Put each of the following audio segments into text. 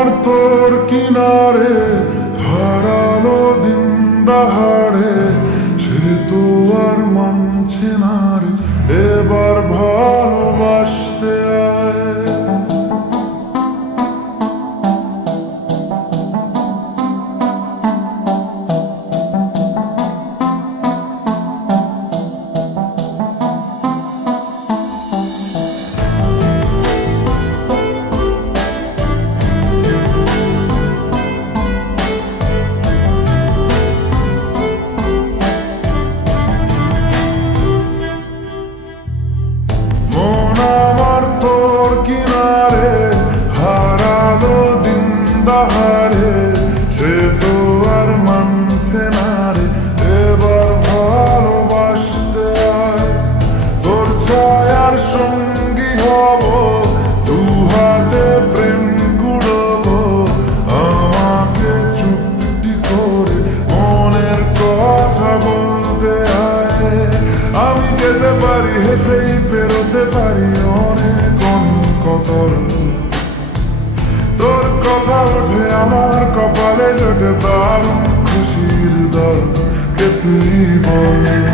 আমার তুই বল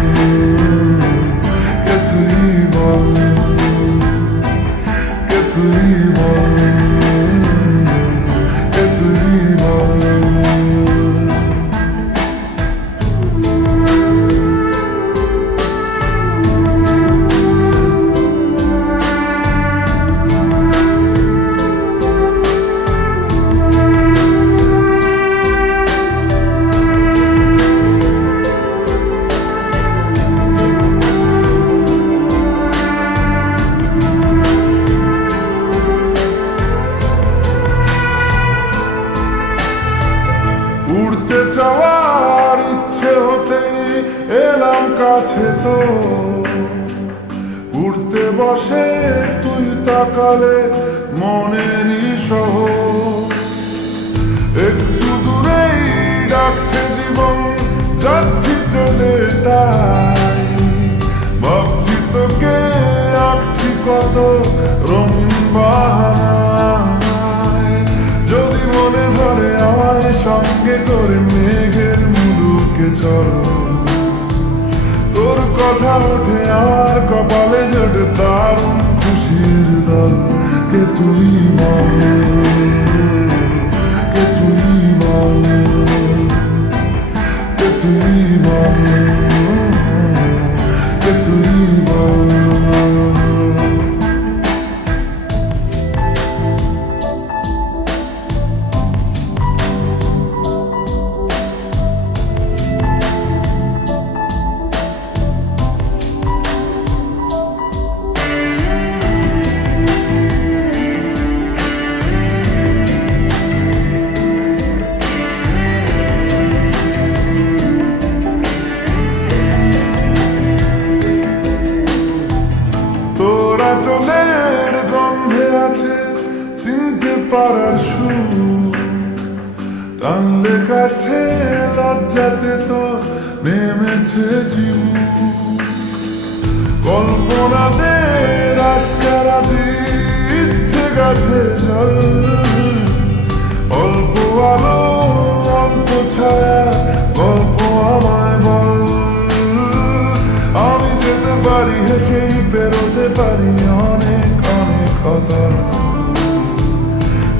কাছে তো বসে তুই তাকালে মনেরই সহ একটু দূরেই ডাকছে জীবন, যাচ্ছি চলে তাই। ভাবছি তোকে, আঁকছি কত রঙিন বাহানায়। যদি মনে ধরে আমায় সঙ্গে করে মেঘের মুলুকে চল। কথা ওঠে আমার কপালে জোটে দারুণ খুশির দল কে তুই বল? চলের গন্ধে আছে চিনতে পারার সুর। টানলে কাছে লজ্জাতে তো নেমেছে জীব কল্পনাদের আস্কারা দিচ্ছে গাছে জল। অল্প আলো কথা।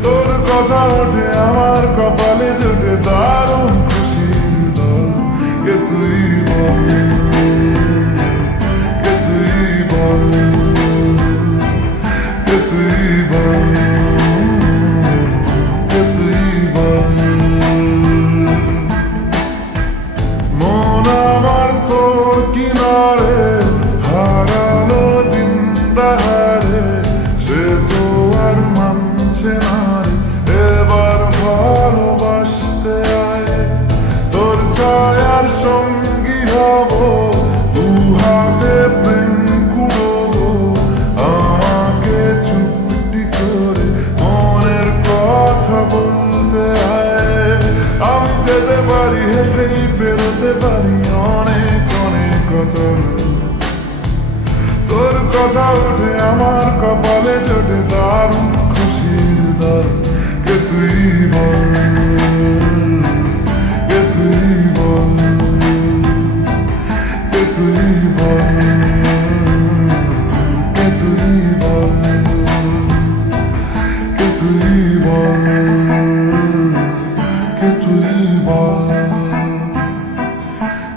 তোর কথা ওঠে আমার কপালে জুটে দারুণ হেসেই বেরোতে পারি অনেক অনেক কত তোর কথা ওঠে আমার কপালে চোটে দারুণ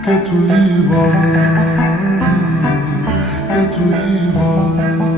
কে তুই বল কে তুই বল